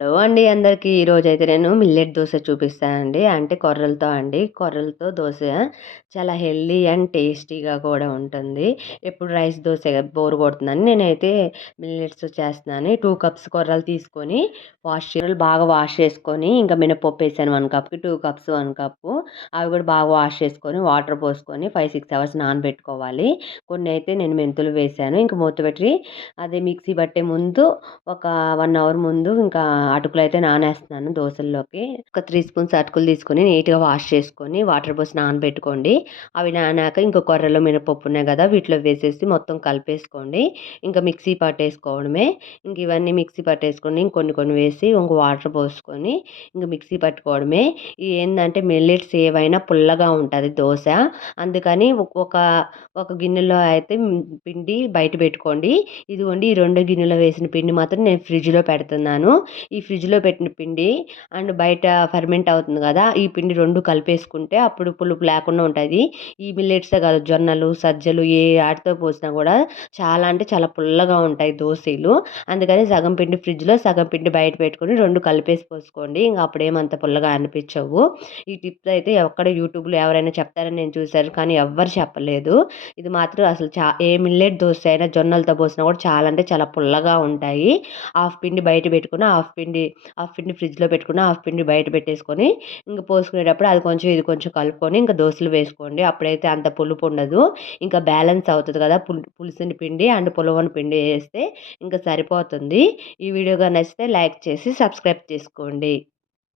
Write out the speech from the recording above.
Hello అండి అందరికీ. ఈరోజైతే నేను మిల్లెట్ దోశ చూపిస్తానండి. అంటే కొర్రలతో అండి. కొర్రలతో దోశ చాలా హెల్దీ అండ్ టేస్టీగా కూడా ఉంటుంది. ఎప్పుడు రైస్ దోశ బోర్ కొడుతుందని నేనైతే మిల్లెట్స్ చేస్తున్నాను. టూ కప్స్ కొర్రలు తీసుకొని వాష్ చేయాలి బాగా వాష్ చేసుకొని ఇంకా మినపప్పు వేసాను వన్ కప్కి టూ కప్స్ వన్ కప్పు అవి కూడా బాగా వాష్ చేసుకొని వాటర్ పోసుకొని ఫైవ్ సిక్స్ అవర్స్ నానబెట్టుకోవాలి. కొన్ని అయితే నేను మెంతులు వేసాను. ఇంకా మూత పెట్టి అదే మిక్సీ పట్టే ముందు ఒక వన్ అవర్ ముందు ఇంకా అటుకులు అయితే నానేస్తున్నాను దోశల్లోకి. ఒక త్రీ స్పూన్స్ అటుకులు తీసుకొని నీట్గా వాష్ చేసుకొని వాటర్ పోసి నానబెట్టుకోండి. అవి నానాక ఇంకా కొర్రలో మినపప్పు ఉన్నాయి కదా వీటిలో వేసేసి మొత్తం కలిపేసుకోండి. ఇంకా మిక్సీ పట్టేసుకోవడమే. ఇంక ఇవన్నీ మిక్సీ పట్టేసుకొని ఇంకొన్ని కొన్ని వేసి ఇంక వాటర్ పోసుకొని ఇంక మిక్సీ పట్టుకోవడమే. ఇది ఏంటంటే మిల్లెట్స్ ఏవైనా పుల్లగా ఉంటుంది దోశ. అందుకని ఒక ఒక గిన్నెలో అయితే పిండి బయట పెట్టుకోండి. ఇదిగోండి ఈ రెండు గిన్నెలో వేసిన పిండి మాత్రం నేను ఫ్రిడ్జ్లో పెడుతున్నాను. ఈ ఈ ఫ్రిడ్జ్లో పెట్టిన పిండి అండ్ బయట ఫర్మెంట్ అవుతుంది కదా ఈ పిండి రెండు కలిపేసుకుంటే అప్పుడు పులుపు లేకుండా ఉంటుంది. ఈ మిల్లెట్సే కాదు జొన్నలు సజ్జలు ఏ ఆటితో పోసినా కూడా చాలా అంటే చాలా పుల్లగా ఉంటాయి దోశలు. అందుకని సగం పిండి ఫ్రిడ్జ్లో సగం పిండి బయట పెట్టుకొని రెండు కలిపేసి పోసుకోండి. ఇంకా అప్పుడేమంత పుల్లగా అనిపించవు. ఈ టిప్స్ అయితే ఎక్కడ యూట్యూబ్లో ఎవరైనా చెప్తారని నేను చూశాను కానీ ఎవ్వరు చెప్పలేదు. ఇది మాత్రం అసలు చా ఏ మిల్లెట్ దోశ అయినా జొన్నలతో పోసినా కూడా చాలా అంటే చాలా పుల్లగా ఉంటాయి. హాఫ్ పిండి బయట పెట్టుకుని హాఫ్ పిండి పిండి హాఫ్ పిండి ఫ్రిడ్జ్లో పెట్టుకుని హాఫ్ పిండి బయట పెట్టేసుకొని ఇంకా పోసుకునేటప్పుడు అది కొంచెం ఇది కొంచెం కలుపుకొని ఇంకా దోశలు వేసుకోండి. అప్పుడైతే అంత పులుపు ఉండదు. ఇంకా బ్యాలెన్స్ అవుతుంది కదా పులిసిన పిండి అండ్ పులవని పిండి వేస్తే ఇంకా సరిపోతుంది. ఈ వీడియోగా నచ్చితే లైక్ చేసి సబ్స్క్రైబ్ చేసుకోండి.